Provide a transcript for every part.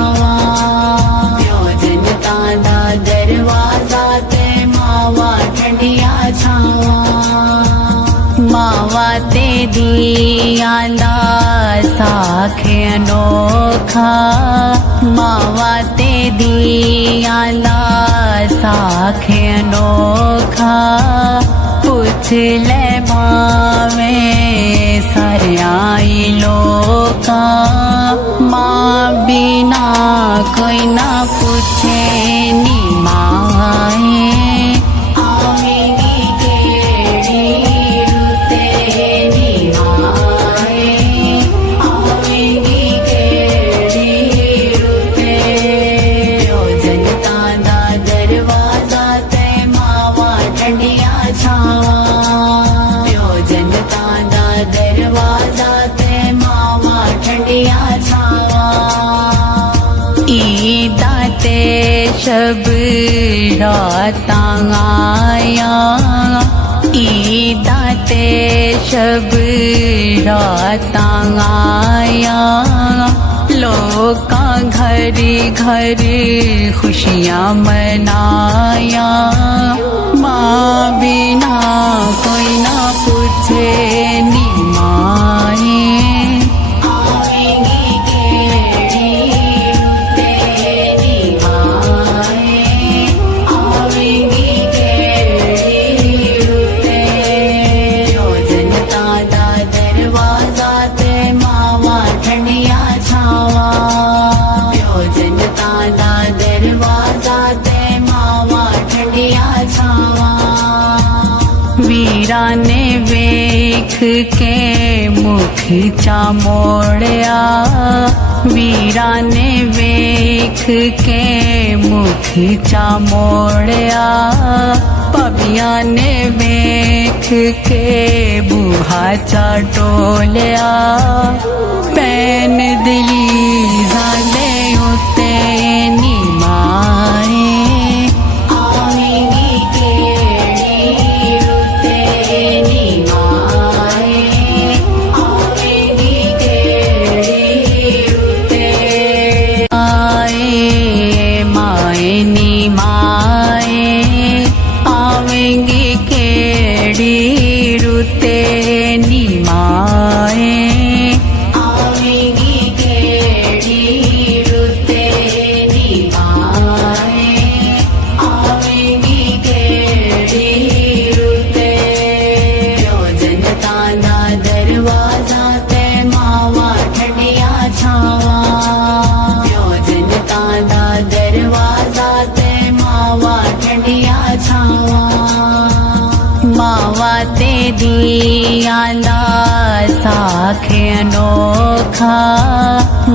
छावा जनता दा दरवाजा ते मावा ठंडिया छावा मावा ते दिया दा साखे अनोखा मावा ते दिया दा साखे अनोखा पूछ ले भावे सारियाई लोका माँ बिना कोई ना पूछे नी माए आवेगी केड़ी रुते नी माए आवेगी केड़ी रुते ओ जनता दा दरवाजा ते मावा ठंडिया छावा ओ जनता दा दरवाजा ते मावा ठंडिया छावा ईदा ते शब रातां आया ईदा ते शब रातां आया लोका घर घर खुशियाँ मनाया माँ बिना कोई ना पूछे नी माए आवेगी केड़ी रुते नी माए आवेगी केड़ी रुते ओ जनता दा दरवाजा ते मावा ठंडिया छावा ओ जनता दा दरवाजा ते मावा ठंडिया छावा वीरा ने वेख के मुख चा मोड़या वीरा ने वेख के मुख चा मोड़या पविया ने वेख के बूहा चा टोलिया पैन दिली जाले उते नी माए आवेगी केड़ी रुते नी माए आवेगी केड़ी रुते आए माए नी माए आवेगी केड़ी रुते नी माए आवेगी केड़ी रुते नी माए आवेगी केड़ी रुते ओ जनता दा दरवाजा ते मावा ठंडिया छावा ओ जनता दा दरवाजा ते मावा ठंडिया छावा मावा ते दिया दा साखे अनोखा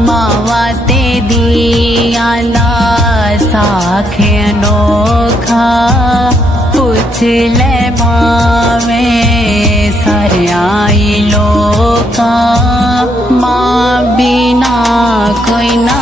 मावा ते दिया दा साखे अनोखा पूछ ले भावे सारियाई लोका माँ बिना कोई ना